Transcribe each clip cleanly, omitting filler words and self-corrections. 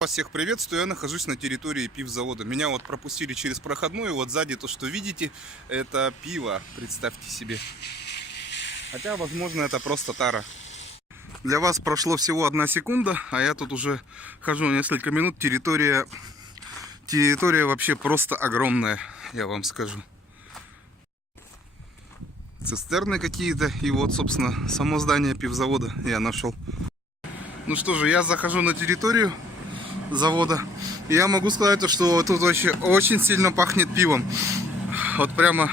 Вас всех приветствую, я нахожусь на территории пивзавода. Меня вот пропустили через проходную, вот сзади то, что видите, это пиво, представьте себе. Хотя, возможно, это просто тара. Для вас прошло всего 1 секунда, а я тут уже хожу несколько минут. Территория вообще просто огромная, я вам скажу. Цистерны какие-то, и вот, собственно, само здание пивзавода я нашел. Ну что же, я захожу на территорию завода. Я могу сказать, что тут вообще очень сильно пахнет пивом. Вот прямо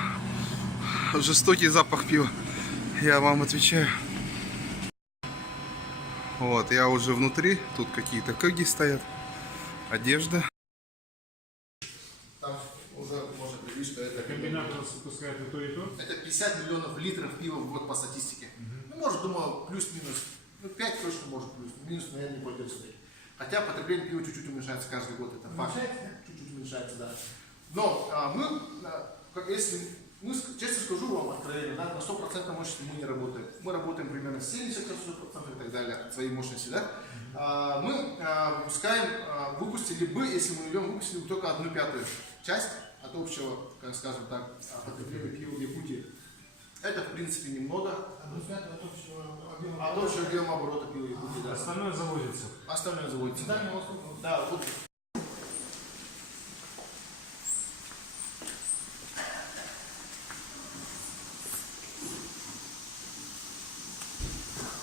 жестокий запах пива. Я вам отвечаю. Вот, я уже внутри. Тут какие-то кэги стоят. Одежда. Там уже можно предвидеть, что это Комбинат выпускает и то, и то? Это 50 миллионов литров пива в год по статистике. Ну, может, думаю, плюс-минус. Ну, 5 точно может плюс. Минус, наверное, не пойдет сюда. Хотя потребление пива чуть-чуть уменьшается каждый год. Это факт. Чуть-чуть уменьшается, да. Но если мы, честно скажу вам откровенно, да, на 100% мощности мы не работаем. Мы работаем примерно 70% и так далее от своей мощности. Да? Мы выпустили бы, если мы берем, выпустили бы только 1/5 часть от общего, как скажем так, потребления пива в Якутии. Это, в принципе, немного. От общего объема оборота пива в Якутии. Да. Остальное заводится. Остальное заводится. Да, вот.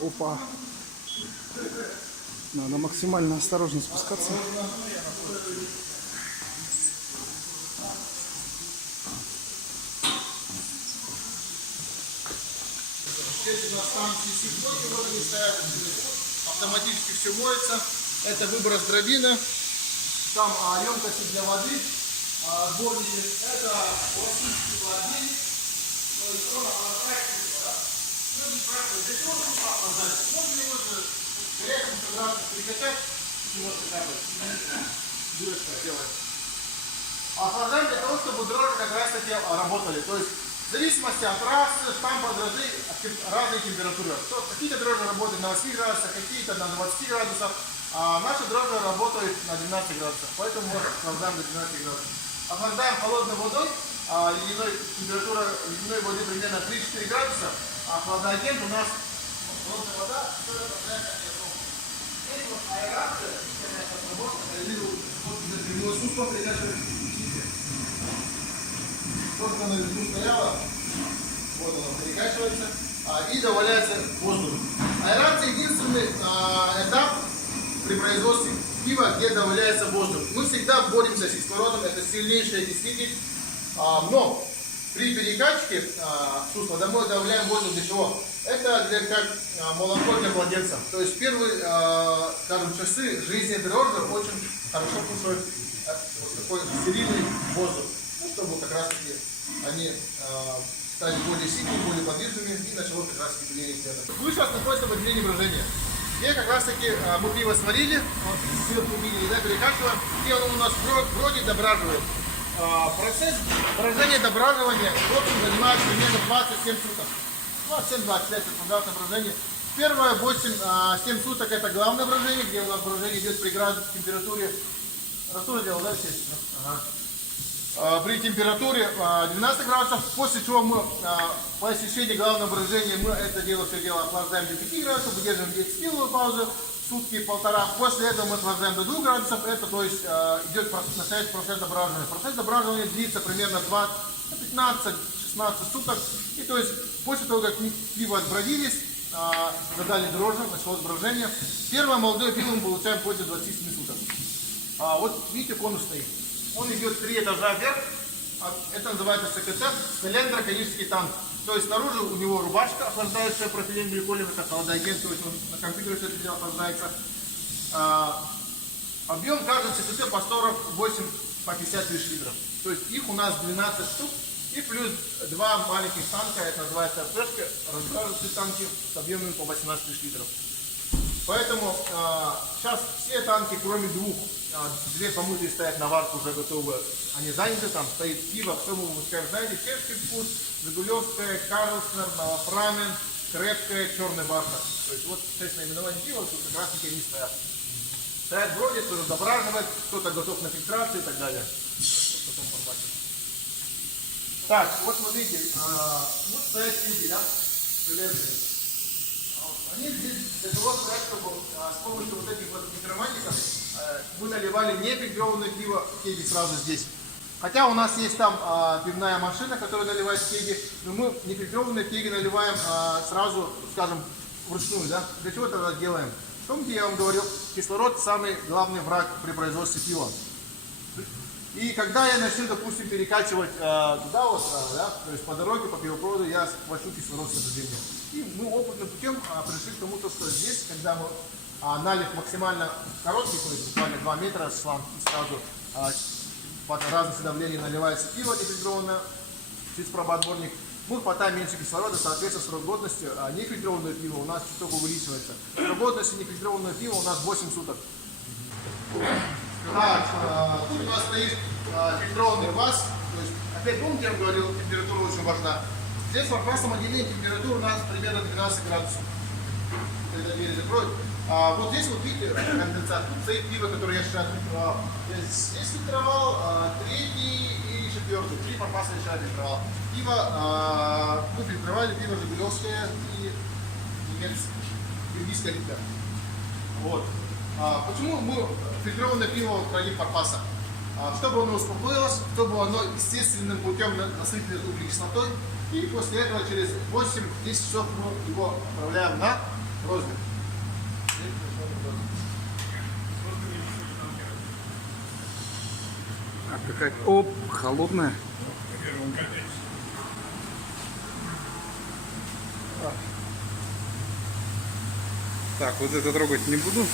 Опа. Надо максимально осторожно спускаться. Здесь у нас станции сигноки, вот они стоят, автоматически все моется. Это выброс дробина, там емкости для воды, сборники, это пластический холодильник, для чего же можно его же горячим градусом перекачать, немножко капать, дырочка делать. Охлаждаем для того, чтобы дрожжи как раз таки работали. То есть в зависимости от расы, штампа дрожжей разные температуры. Какие-то дрожжи работают на 8 градусах, какие-то на 20 градусах. А наши дрожжи работают на 12 градусах, поэтому мы охлаждаем до 12 градусов. Охлаждаем холодной водой, температура ледяной воды примерно 3-4 градуса, а хладагент у нас холодная вода, которая охлаждает как язык. Здесь вот аэрация, только на льду стояла, вот она перекачивается, и добавляется воздух. Аэрация единственный этап при производстве пива, где добавляется воздух. Мы всегда боремся с кислородом, это сильнейший окислитель, но при перекачке сусла мы добавляем воздух для чего? Это как молоко для младенца. То есть первые, скажем, часы жизни дрожжи очень хорошо кушают вот такой стерильный воздух, ну, чтобы как раз таки они стали более сильными, более подвижными и начало как раз таки деление клеток. Вы сейчас находитесь в отделении брожения, где как раз таки мы пиво сварили, вот, сверху видели, да, перекачиваем, и оно у нас бродит, дображивает. Процесс брожения, дображивания в общем занимает примерно 27 суток. 27-25 стандартное брожение. Первое 8-7 суток это главное брожение, где у нас брожение идет при температуре. Растура делал, да, естественно? Ага. При температуре 12 градусов, после чего мы по истечении главного брожения мы это дело все дело охлаждаем до 5 градусов, выдерживаем 10-минутную паузу, сутки-полтора. После этого мы охлаждаем до 2 градусов, это то есть идет настоящий процесс дображивания. Процесс дображивания длится примерно 15-16 суток. И то есть после того, как пиво отбродились, задали дрожжи, началось брожение, первое молодое пиво мы получаем после 27 суток. Вот видите, конус стоит. Он идет 3 этажа вверх. Это называется СКТ, цилиндро-конический танк. То есть снаружи у него рубашка, охлаждающая пропиленгликолин, это холодоагент, то есть он на компьютере все это дело охлаждается. Объем каждого СКТ по 48 по 50 тысяч литров. То есть их у нас 12 штук. И плюс 2 маленьких танка, это называется РПшка, разбраживающие танки с объемами по 18 тысяч литров. Поэтому сейчас все танки, кроме 2 помытые стоят на варку, уже готовы, они заняты, там стоит пиво, все мы выпускаем, знаете, чешский вкус, Жигулевская, Карлснер, Новопрамен, Крепкая, Черный бархат. То есть вот 6 наименований пива, тут как раз таки они стоят. Стоят бродят, кто-то дображивает, кто-то готов на фильтрацию и так далее. В таком формате. Так, вот смотрите, вот стоят книги, да, железные. Они здесь для того, чтобы с помощью вот этих вот микроматиков мы наливали нефильтрованное пиво в кеги сразу здесь. Хотя у нас есть там пивная машина, которая наливает кеги, но мы нефильтрованные кеги наливаем сразу, скажем, вручную, да? Для чего тогда делаем? Помните, я вам говорил, кислород самый главный враг при производстве пива. И когда я начну, допустим, перекачивать туда вот, да, то есть по дороге, по пивопроводу, я ввожу кислород с содержимым. И мы опытным путем пришли к тому, что здесь, когда мы налив максимально короткий, то есть буквально 2 метра шланг, и сразу под разностью давления наливается пиво нефильтрованное через пробоотборник, мы хватаем меньше кислорода, соответственно, срок годности нефильтрованное пиво у нас чуток увеличивается. Срок годности нефильтрованного пива у нас 8 суток. Так, тут у нас стоит фильтрованный квас. То есть, опять помните, я вам говорил, температура очень важна. Здесь в арфасном отделении температура у нас примерно 12 градусов. Когда двери закроют. Вот здесь вот видите конденсат. Тут стоит пиво, которое я сейчас фильтровал. Я здесь фильтровал третий и четвертый. 3 фарфаса я сейчас фильтровал. Пиво, мы фильтровали пиво Жигулевское и немецкое, бельгийское литр. Вот. Почему мы фильтрованное пиво храним фарфаса? Чтобы оно успокоилось, чтобы оно естественным путем насытилось углекислотой. И после этого через 8-10 часов мы его отправляем на розлив. Какая... Оп, холодная. Так, вот это трогать не буду.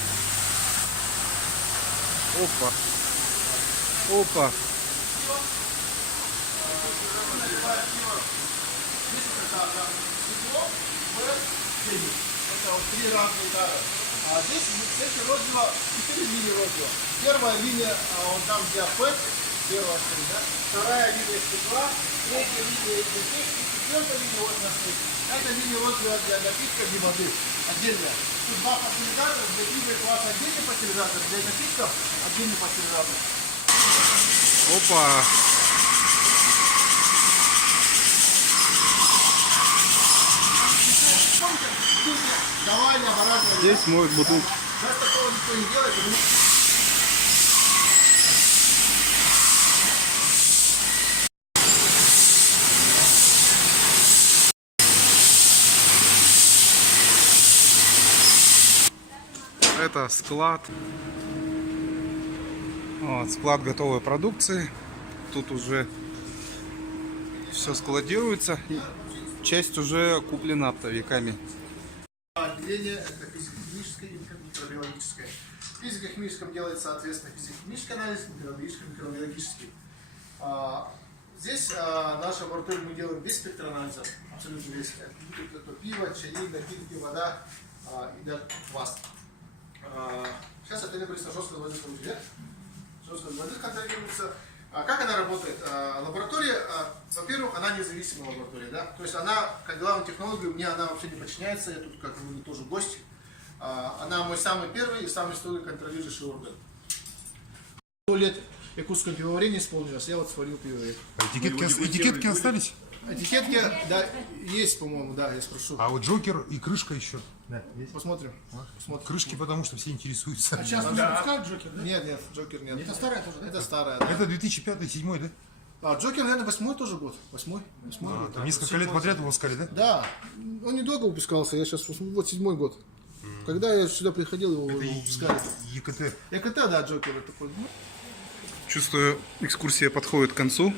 Опа. Опа. Это вот 3 разные тары. Здесь в цехе розлива 4 линии розлива. Первая линия, вот там где АП, первая стоит, да? Вторая линия стекла, третья линия и четвертая линия вот на стоит. Это линия розлива для напитка и воды отдельная. Тут 2 пастеризатора, для пива и кваса отдельный пастеризатор, для напитков отдельный пастеризатор. Опа. Давай, не оборачивайся. Здесь моют бутылку. Сейчас такого никто не делает, потому что... Это склад. Вот, склад готовой продукции. Тут уже все складируется. Часть уже куплена оптовиками. Отделение это физико-химическое и микробиологическое. В физико-химическом делается, соответственно, физико-химический анализ, микробиологический, микробиологический. Здесь наша лаборатория мы делаем без спектроанализа, абсолютно весь. Это пиво, чаи, напитки, вода и даже квас. Сейчас отдельно представлю жесткую воду получили. Жесткая вода контролируется. Как она работает? Лаборатория, во-первых, она независимая лаборатория, да? То есть она, как главный технолог, мне она вообще не подчиняется, я тут как бы тоже гость. Она мой самый первый и самый строгий контролирующий орган. 100 лет якутского пивоварения исполнилось, я вот сварил пивоварение. Этикетки остались? Этикетки, да, есть, по-моему, да, я спрошу. А вот Джокер и крышка еще. Да, есть. Посмотрим. Посмотрим. Крышки, потому что все интересуются. А сейчас не выпускают Джокер, да? Нет, нет, Джокер нет. Это старая тоже, да? Это старая, да. Это 2005-2007, да? А Джокер, наверное, 8-й тоже год. 8-й год. Там несколько лет подряд выпускали, да? Да. Он недолго выпускался, я сейчас, вот 7-й год. Когда я сюда приходил, его выпускали. ЕКТ. ЕКТ, да, Джокер такой. Чувствую, экскурсия подходит к концу.